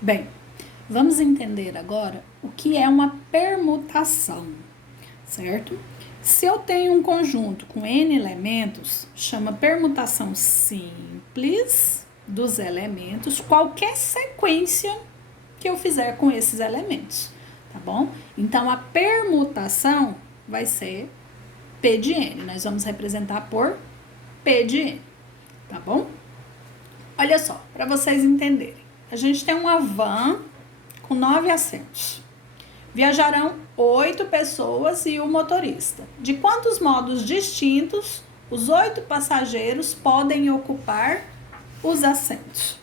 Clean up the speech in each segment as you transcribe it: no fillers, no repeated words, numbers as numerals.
Bem, vamos entender agora o que é uma permutação, certo? Se eu tenho um conjunto com N elementos, chama permutação simples dos elementos, qualquer sequência que eu fizer com esses elementos, tá bom? Então, a permutação vai ser P de N, nós vamos representar por P de N, tá bom? Olha só, para vocês entenderem, a gente tem uma van com 9 assentos. Viajarão 8 pessoas e o motorista. De quantos modos distintos os 8 passageiros podem ocupar os assentos?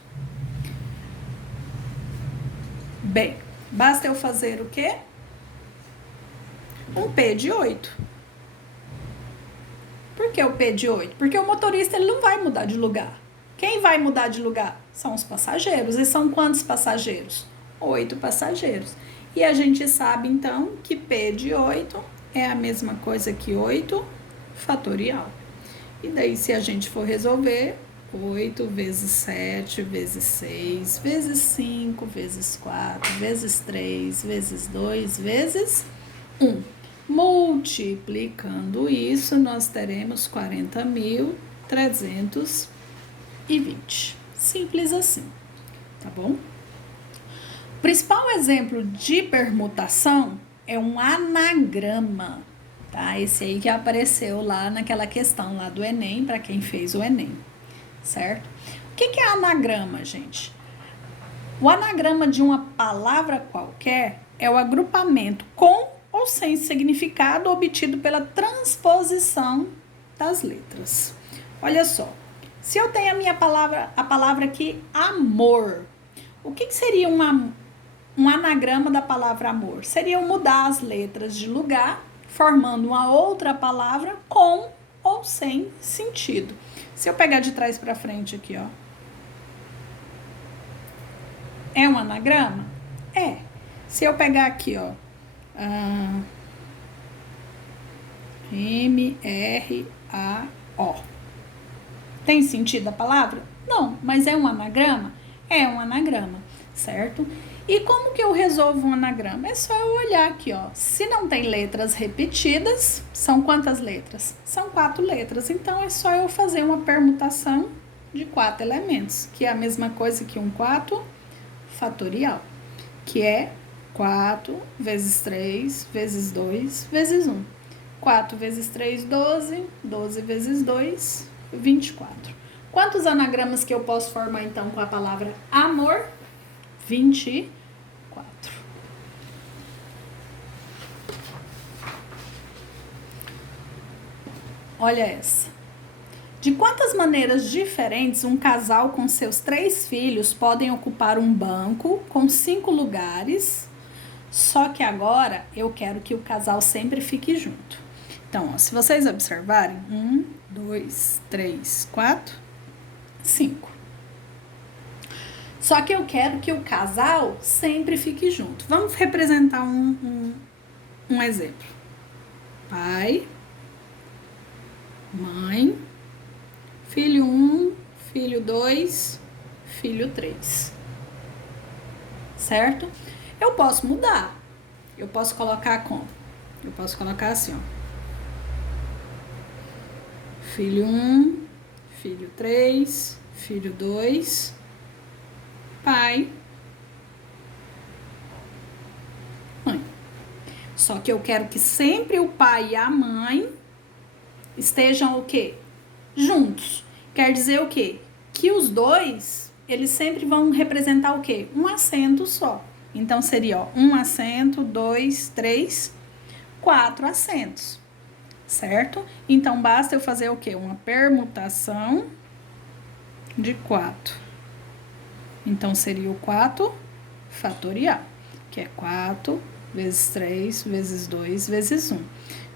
Bem, basta eu fazer o quê? Um P de 8. Por que o P de 8? Porque o motorista ele não vai mudar de lugar. Quem vai mudar de lugar? São os passageiros. E são quantos passageiros? 8 passageiros. E a gente sabe, então, que P de 8 é a mesma coisa que 8 fatorial. E daí, se a gente for resolver, 8 vezes 7, vezes 6, vezes 5, vezes 4, vezes 3, vezes 2, vezes 1. Multiplicando isso, nós teremos 40.320. Simples assim, tá bom? O principal exemplo de permutação é um anagrama, tá? Esse aí que apareceu lá naquela questão lá do Enem, para quem fez o Enem, certo? O que é anagrama, gente? O anagrama de uma palavra qualquer é o agrupamento com ou sem significado obtido pela transposição das letras. Olha só, se eu tenho a palavra aqui, amor, o que seria um anagrama da palavra amor? Seria mudar as letras de lugar, formando uma outra palavra com ou sem sentido. Se eu pegar de trás para frente aqui, ó, é um anagrama? É. Se eu pegar aqui, ó, M-R-A-O. Tem sentido a palavra? Não, mas é um anagrama? É um anagrama, certo? E como que eu resolvo um anagrama? É só eu olhar aqui, ó. Se não tem letras repetidas, são quantas letras? São 4 letras. Então, é só eu fazer uma permutação de 4 elementos, que é a mesma coisa que um 4 fatorial, que é 4 vezes 3 vezes 2 vezes 1. 4 vezes 3, 12. 12 vezes 2, 24. Quantos anagramas que eu posso formar, então, com a palavra amor? 24. Olha essa. De quantas maneiras diferentes um casal com seus 3 filhos podem ocupar um banco com 5 lugares? Só que agora eu quero que o casal sempre fique junto. Então, ó, se vocês observarem, 1, 2, 3, 4, 5. Só que eu quero que o casal sempre fique junto. Vamos representar um exemplo. Pai, mãe, filho 1, filho 2, filho 3. Certo? Eu posso mudar. Eu posso colocar como? Eu posso colocar assim, ó. Filho 1, filho 3, filho 2, pai, mãe. Só que eu quero que sempre o pai e a mãe estejam o quê? Juntos. Quer dizer o quê? Que os dois, eles sempre vão representar o quê? Um acento só. Então, seria, ó, 1 acento, 2, 3, 4 acentos. Certo? Então, basta eu fazer o quê? Uma permutação de 4. Então, seria o 4 fatorial, que é 4 vezes 3 vezes 2 vezes 1.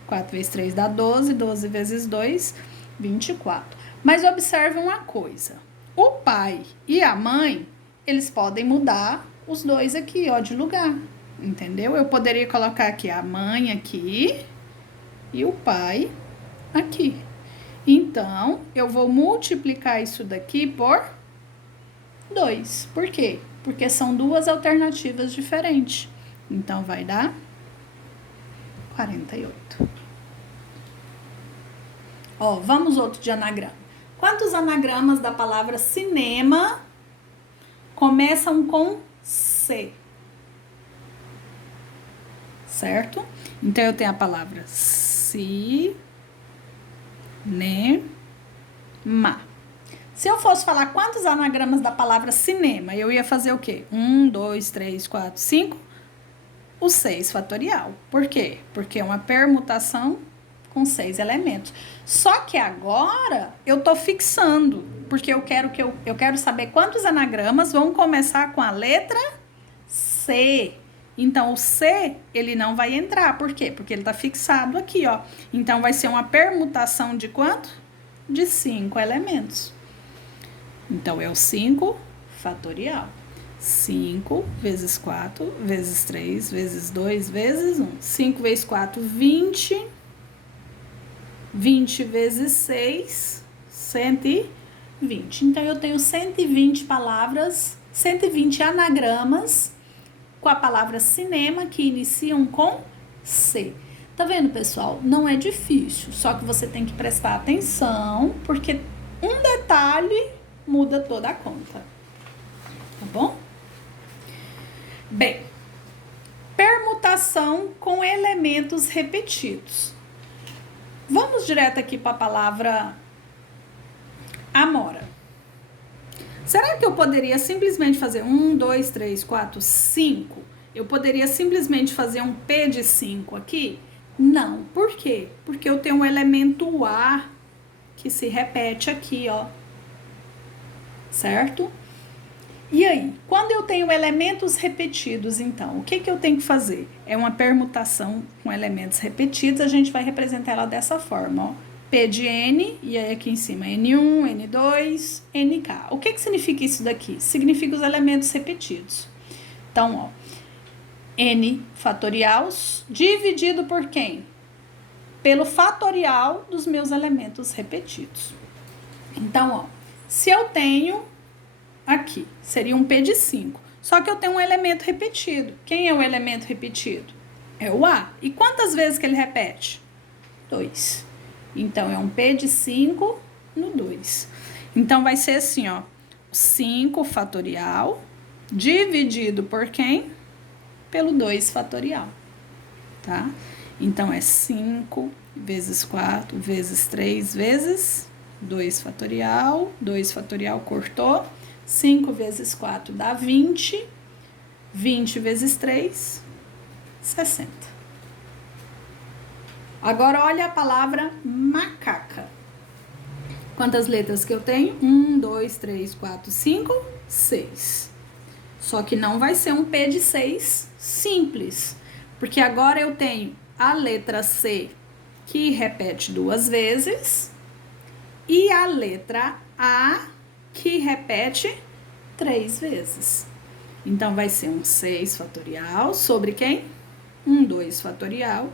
4 vezes 3 dá 12, 12 vezes 2, 24. Mas observe uma coisa. O pai e a mãe, eles podem mudar os dois aqui, ó, de lugar. Entendeu? Eu poderia colocar aqui a mãe aqui e o pai aqui. Então, eu vou multiplicar isso daqui por 2. Por quê? Porque são duas alternativas diferentes. Então, vai dar 48. Ó, vamos outro de anagrama. Quantos anagramas da palavra cinema começam com C? Certo? Então, eu tenho a palavra cinema. Se eu fosse falar quantos anagramas da palavra cinema, eu ia fazer o quê? 1, 2, 3, 4, 5. O 6 fatorial. Por quê? Porque é uma permutação com 6 elementos. Só que agora eu tô fixando, porque eu quero saber quantos anagramas vão começar com a letra C. Então, o C, ele não vai entrar. Por quê? Porque ele tá fixado aqui, ó. Então, vai ser uma permutação de quanto? De 5 elementos. Então, é o 5 fatorial. 5 vezes 4, vezes 3, vezes 2, vezes 1. 5 vezes 4, 20. 20 vezes 6, 120. Então, eu tenho 120 palavras, 120 anagramas com a palavra cinema que iniciam com C. Tá vendo, pessoal? Não é difícil, só que você tem que prestar atenção, porque um detalhe muda toda a conta. Tá bom? Bem, permutação com elementos repetidos. Vamos direto aqui para a palavra amora. Será que eu poderia simplesmente fazer 1, 2, 3, 4, 5? Eu poderia simplesmente fazer um P de 5 aqui? Não. Por quê? Porque eu tenho um elemento A que se repete aqui, ó. Certo? E aí, quando eu tenho elementos repetidos, então, o que eu tenho que fazer? É uma permutação com elementos repetidos, a gente vai representar ela dessa forma, ó. P de N, e aí aqui em cima N1, N2, NK. O que significa isso daqui? Significa os elementos repetidos. Então, ó, N fatorial dividido por quem? Pelo fatorial dos meus elementos repetidos. Então, ó, se eu tenho aqui, seria um P de 5. Só que eu tenho um elemento repetido. Quem é o elemento repetido? É o A. E quantas vezes que ele repete? 2. Então, é um P de 5 no 2. Então, vai ser assim, ó. 5 fatorial dividido por quem? Pelo 2 fatorial, tá? Então, é 5 vezes 4 vezes 3 vezes 2 fatorial. 2 fatorial cortou. 5 vezes 4 dá 20. 20 vezes 3, 60. Agora, olha a palavra macaca. Quantas letras que eu tenho? 1, 2, 3, 4, 5, 6. Só que não vai ser um P de 6 simples. Porque agora eu tenho a letra C, que repete 2 vezes. E a letra A, que repete 3 vezes. Então, vai ser um 6 fatorial sobre quem? Um 2 fatorial.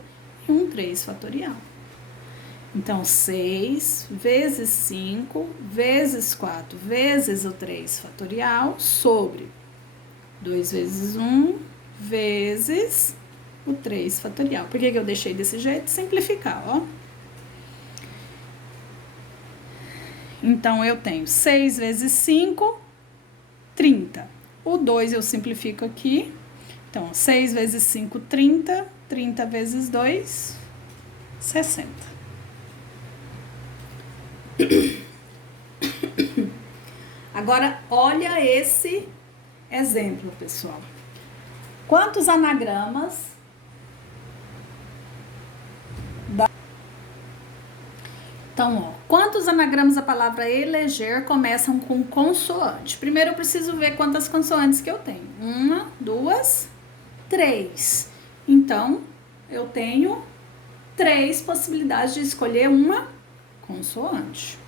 E um 3 fatorial. Então, 6 vezes 5 vezes 4 vezes o 3 fatorial sobre 2 vezes 1 vezes o 3 fatorial. Por que eu deixei desse jeito? Simplificar, ó. Então, eu tenho 6 vezes 5, 30. O 2 eu simplifico aqui. Então, 6 vezes 5, 30. 30 vezes 2, 60. Agora, olha esse exemplo, pessoal. Quantos anagramas da... Então, ó, quantos anagramas da palavra eleger começam com consoante? Primeiro, eu preciso ver quantas consoantes que eu tenho. 1, 2, 3. Então, eu tenho 3 possibilidades de escolher uma consoante.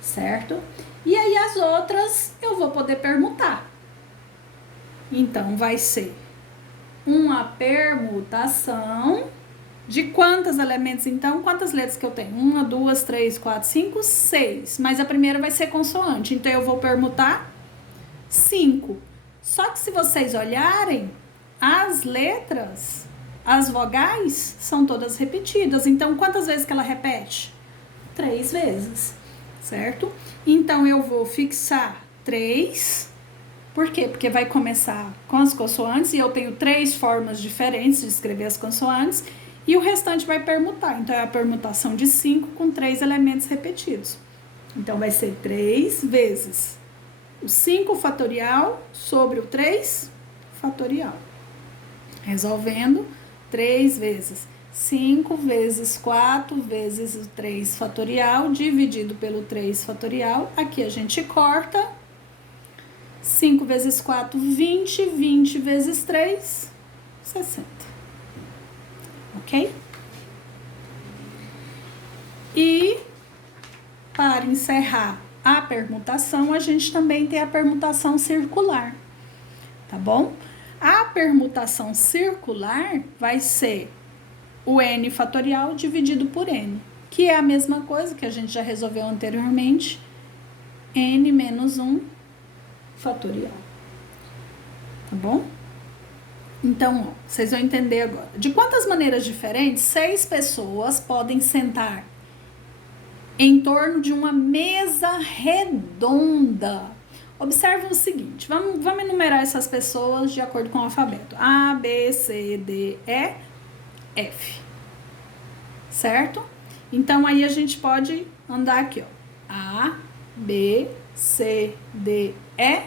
Certo? E aí, as outras eu vou poder permutar. Então, vai ser uma permutação De quantos elementos, então? Quantas letras que eu tenho? 1, 2, 3, 4, 5, 6. Mas a primeira vai ser consoante, então eu vou permutar 5. Só que se vocês olharem, as letras, as vogais, são todas repetidas. Então, quantas vezes que ela repete? 3 vezes, certo? Então, eu vou fixar 3. Por quê? Porque vai começar com as consoantes e eu tenho 3 formas diferentes de escrever as consoantes e o restante vai permutar. Então, é a permutação de 5 com 3 elementos repetidos. Então, vai ser 3 vezes o 5 fatorial sobre o 3 fatorial. Resolvendo, 3 vezes 5 vezes 4 vezes o 3 fatorial dividido pelo 3 fatorial. Aqui a gente corta. 5 vezes 4, 20. 20 vezes 3, 60. Ok? E, para encerrar a permutação, a gente também tem a permutação circular. Tá bom? A permutação circular vai ser o n fatorial dividido por n, que é a mesma coisa que a gente já resolveu anteriormente, n menos 1 fatorial. Tá bom? Então, ó, vocês vão entender agora. De quantas maneiras diferentes 6 pessoas podem sentar em torno de uma mesa redonda? Observe o seguinte, vamos enumerar essas pessoas de acordo com o alfabeto. A, B, C, D, E, F. Certo? Então, aí a gente pode andar aqui, ó. A, B, C, D, E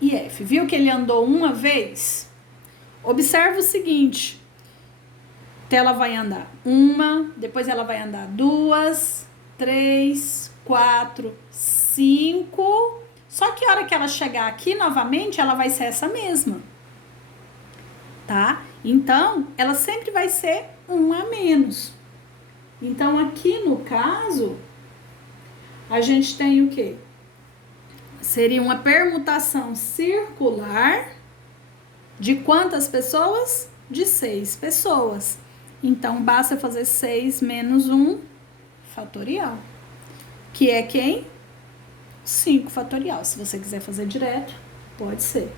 e F. Viu que ele andou uma vez? Observe o seguinte. Ela vai andar uma, depois ela vai andar 2, 3, 4, 5... Só que a hora que ela chegar aqui novamente, ela vai ser essa mesma, tá? Então, ela sempre vai ser 1 a menos. Então, aqui no caso, a gente tem o quê? Seria uma permutação circular de quantas pessoas? De 6 pessoas. Então, basta fazer 6 menos 1 fatorial, que é quem? 5 fatorial. Se você quiser fazer direto, pode ser.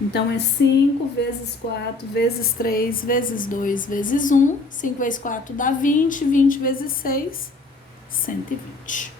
Então, é 5 vezes 4 vezes 3 vezes 2 vezes 1. 5 vezes 4 dá 20. 20 vezes 6, 120.